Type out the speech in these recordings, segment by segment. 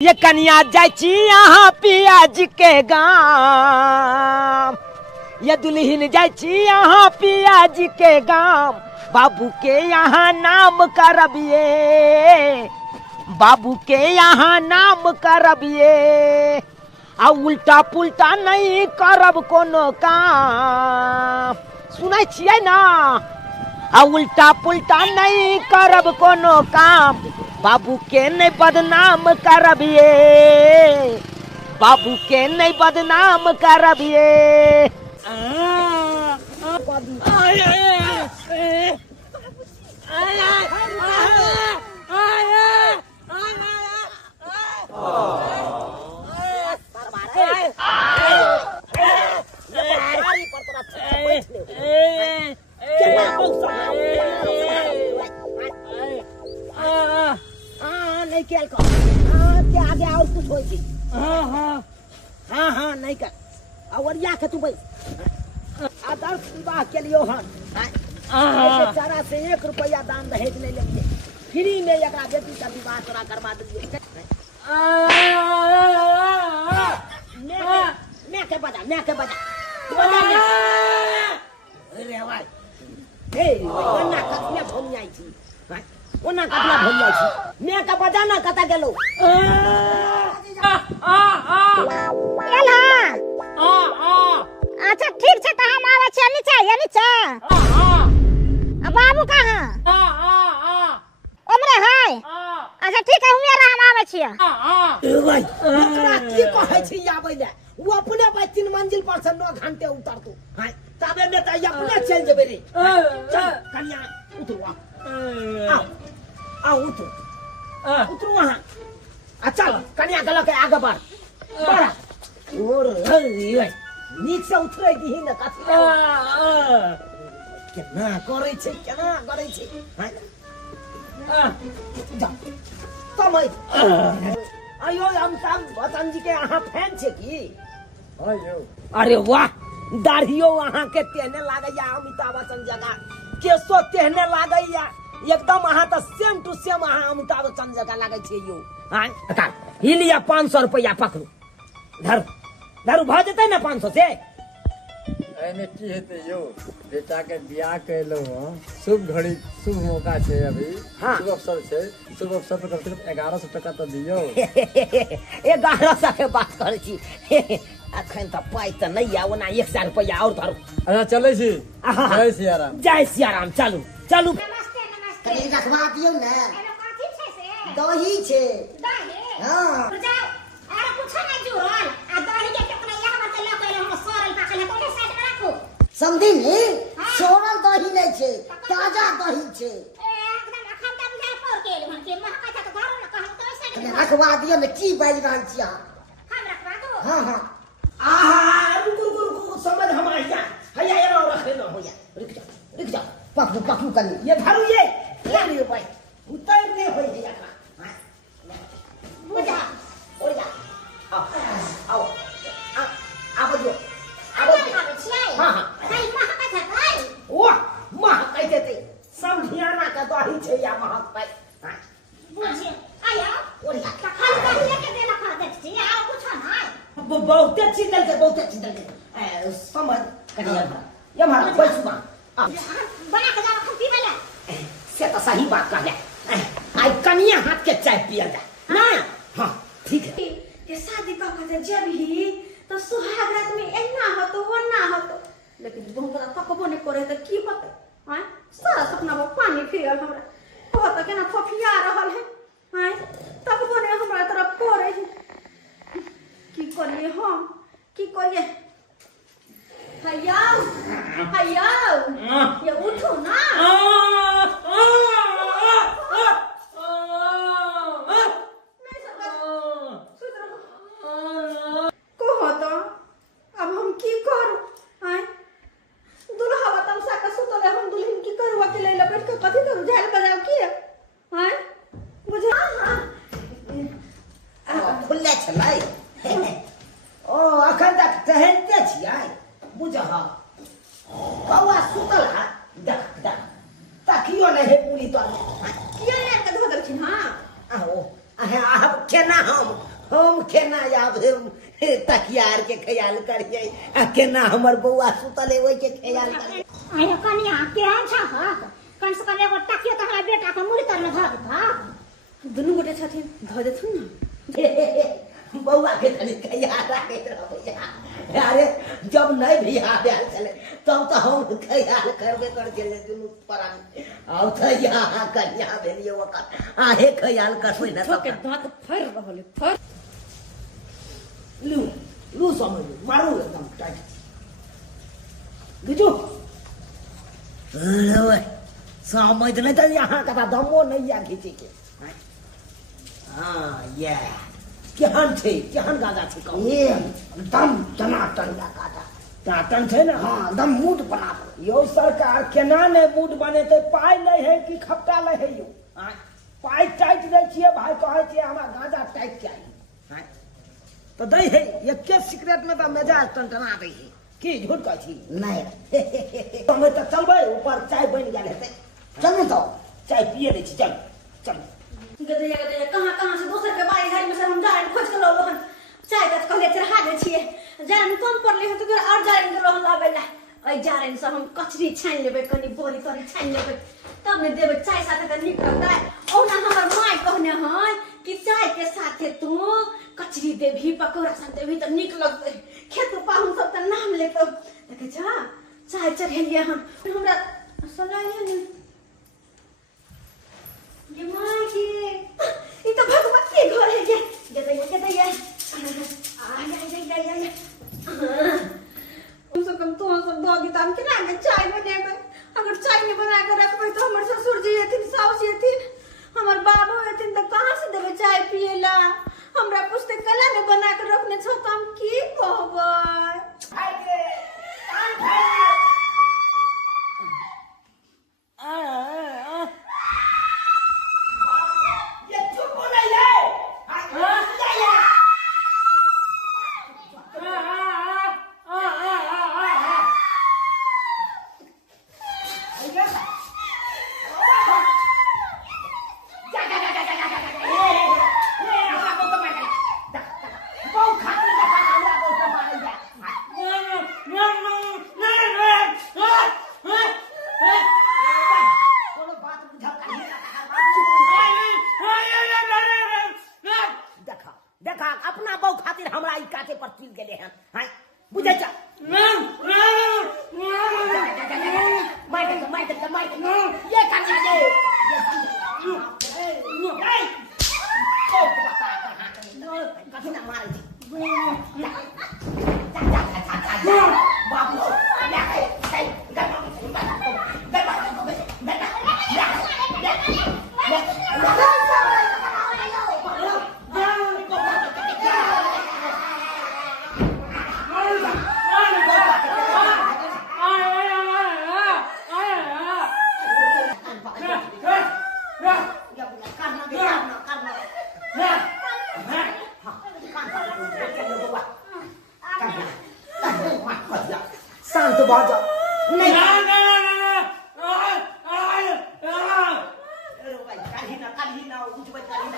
ये कन्या जाची यहाँ पियाज के गाम, ये दुल्हन जाची यहाँ पियाज के गाम। बाबू के यहाँ नाम करबिए, बाबू के यहाँ नाम करबिए। आ उल्टा पुल्टा नहीं करब कोनो काम, सुनै छियै ना। आ उल्टा पुल्टा नहीं करब कोनो काम, बाबू के नहीं बदनाम करबिए, बाबू के नहीं बदनाम करबिए। नहीं खेल को के आगे और कुछ होई थी। हाँ नहीं कर और या के तू भाई आदर्श विवाह के लिए बेचारा से 1 रुपया दान दहेज नहीं लेंगे, फ्री में एकरा बेटी का विवाह तोरा करवा दिए। मैं के बजा अरे भाई हे वना कतने भूल आई थी, ओना कतला भूल आई थी। मैं का बजाना कता गेलो अच्छा ठीक है, तो हम आवे छी नीचे बाबू कहाँ उमरे है? अच्छा ठीक है, हम आवे छी। ए भाई एकरा की कहै छी आबै ले, वो अपने भाई 3 मंजिल पर से 9 घंटे उतर तू हां तबे में त अपने चल जेबे रे। चल कन्या उतरो आओ उतरो वहां आ चल कन्या गलो के आगे बढ़ और हई नीक से उतरै दी न कथि केना करै छै हां जा समय आयो अमिताभ बच्चन जी के अहाँ फैन छे की? अरे वाह, दाढ़ियो अहाँ के तेहने लागैया अमिताभ बच्चन जका, केसो तेहने लागैया एकदम। अहाँ तो सेम टू सेम अहाँ अमिताभ बच्चन जका लागै छे यो। हां का ही लिया 500 रुपया पकड़ू, धरू भ जेतै ना 500 से। एने की हेते यो, बेटा के बियाह कैलो ह, शुभ घड़ी शुभ मौका छे अभी। हाँ। शुभ अवसर छे, शुभ अवसर पर कम से कम 1100 टका तो दियो। 1100 के बात करै छी अखन त पाई त नहीं आ, ओना 1000 रुपया और धरू। अच्छा चलै छी, जय सिया राम। जय सिया राम, चलू नमस्ते कनी रखवा दियौ ने, एनो काठी छै से दही छै। दही हाँ। जाओ अरे कुछ नहीं जुड़ल आ दही के कितना यह मत ल कहले हम सरल पाकल है तो साइड में रखो। समझी ने, छोड़ल दही नहीं छै, ताजा दही छै। एकदम अखन त बुझाय पर के हम के महका था तो घर न कहम तो साइड कनी में रखवा दियौ ने, की बाज रहल छी अहाँ? हम रखवा दो। हाँ आहा रुको समझ हम आया हैया एना रखे न होया। रुक जा पकड़ू कनी। ये धरू ये ले भाई उतर ने होई है एकरा। बुझा ओ जा आओ आबो जो आबो खाबे छियै। हां सही महका था भाई ओ महक कह देते समझियाना का दही छै या महक पाई। हां बुझिए आया ओरिया त खाली दही लेके देला खा देख छी आ कुछ नहीं बहुते चिंतल के समझ करिया ये मार बैठ बा बना के जाओ खी वाला से तो सही बात कहले। आई कनिया हाथ के चाय पिया जा ना। हां ठीक है, ये शादी का कहते जब ही तो सुहाग रात में एना हो तो वो ना हो तो, लेकिन बहु का पकबो ने करे त की होते हैं? सारा सपना में पानी फिरल हमरा कहत केना फफिया रहल है हैं, तब को ने हमरा तरफ करे की करिए हम की करिए। हैया ये उठो ना। अब हम की करू हैं? दुल्हा बताम सा का सुतले हम दुल्हन की करू अकेले बैठ के कथि करू? झाल बजाओ की हैं? बुझा खुल्ले छलै ओ अखन तक टहलते छियै बुझहा कौआ सुतल है देख तकियो नहीं पूरी तो किया यार का धो दरखिन हां आहो केना हम हम केना आब तकियार के ख्याल करिए आ केना हमर बौआ सुतल है ओइ के ख्याल करिए। आयो कनिया केहन छ ह कम से कम एगो टकियो त हमरा बेटा के मुड़ी तर में धर था दुनू गोटे छथिन धऽ देथुन ना बौआ के तनी ख्याल राखे रहैया। अरे जब नहीं भी आयल चले तब तो हम ख्याल करबे कर गेले दुनू परानी आउ त यहाँ कन्या भेलिए ओकर आहे ख्याल करबे न ठोके दांत फर रहले फर लू लू समझ मारू एकदम टाइट बुझो अरे समझ नहीं तो यहाँ का दमो नहीं आ खींचे के हाँ ये केहन छे केहन गागा छे कहू एकदम टनाटन गाता टाटन छे ना हाँ एकदम मूड बना यो सरकार केना ने मूड बनेते पाई नहीं है कि खपटा ले है यो पाई टाइट दे छिए भाई कहे छिए हमरा गांजा टाइट चाहिए तो दे है एके सिगरेट में तो मेजाज टनटना दे है की झूठ कह छी नहीं हमें तो चलबे ऊपर चाय बन गेल हेते चल तो चाय पिए ले छी चल चल गदे कहां से दोसर के बाड़ी झाड़ी में से हम जारन खोज के ललो हन चाय का कहले चढ़ा दे छिए जारन कम पड़ले हन तो तोरा और जारन के रहल आबेला ओइ जारन से हम कचरी छान लेबे कनी बोरी तोरी छान लेबे तब ने देबे चाय साथे त निक लगता है। ओना हमर माय कहने हन कि चाय के साथे तू कचरी देभी पकौड़ा सन देभी त निक लगते खेत पाहुन सब त नाम लेतो देखे छ चाय चढ़ेलिया हन हमरा सलाह नहीं ये माय के ई तो भगवती के घर है ये गदैया आ कम से कम तो सब दो दी ताम के ना के चाय बने अगर चाय नहीं बना के रखबे तो हमर ससुर जी एथिन साउस एथिन हमर बाबू एथिन तो कहां से देबे चाय पिएला हमरा पुछते कला में बना के रखने छ त हम की कहबै ये चुप हो नहीं है देखा अपना बहू खातिर हमरा ई काटे पर तिल गेले हैं हां बुझे छ माइक ये काटे दे कथी ना मारे बाबू शांत बाजा नहीं काली ना उठबे काली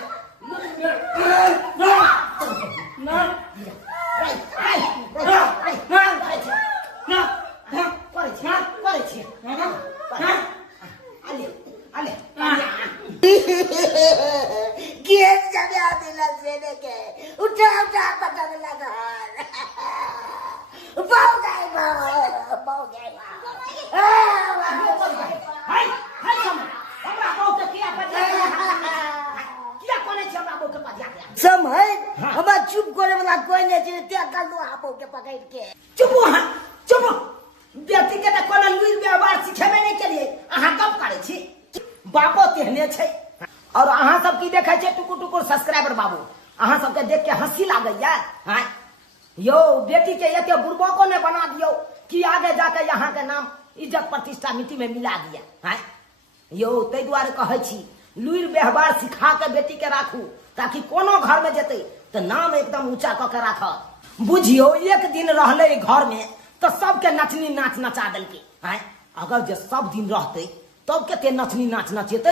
गैस जगह दिला से के उठा पटक लगा बाऊ गए हाय हाय समय हमरा बहू के किया पता किया कोने छ हमरा बहू के पता समय हमरा चुप करे वाला कोई नहीं छै ते कल्लू हापो के पकड़ के चुप बेटी के त कोना लुइर व्यवहार सिखेबे नहीं केलिए अहाँ कब करे छी बापो तेहने छै और अहाँ सब की देखै छै टुकुर टुकुर सब्सक्राइबर बाबू अहाँ सब के देख के हंसी लागैया हां यो बेटी के एते बुरबको ने बना दियो कि आगे जाके यहाँ के नाम इज्जत प्रतिष्ठा मिट्टी में मिला दिया है यो तै द्वारे कहै छी लुइर व्यवहार सिखा के बेटी के राखू ताकि कोनो घर में जेते तो नाम एकदम ऊंचा क के राख बुझियो एक दिन रहले घर में तो सबके नचनी नाच नचा देलके है अगर जे सब दिन रहते तब केते नचनी नाच नचेते।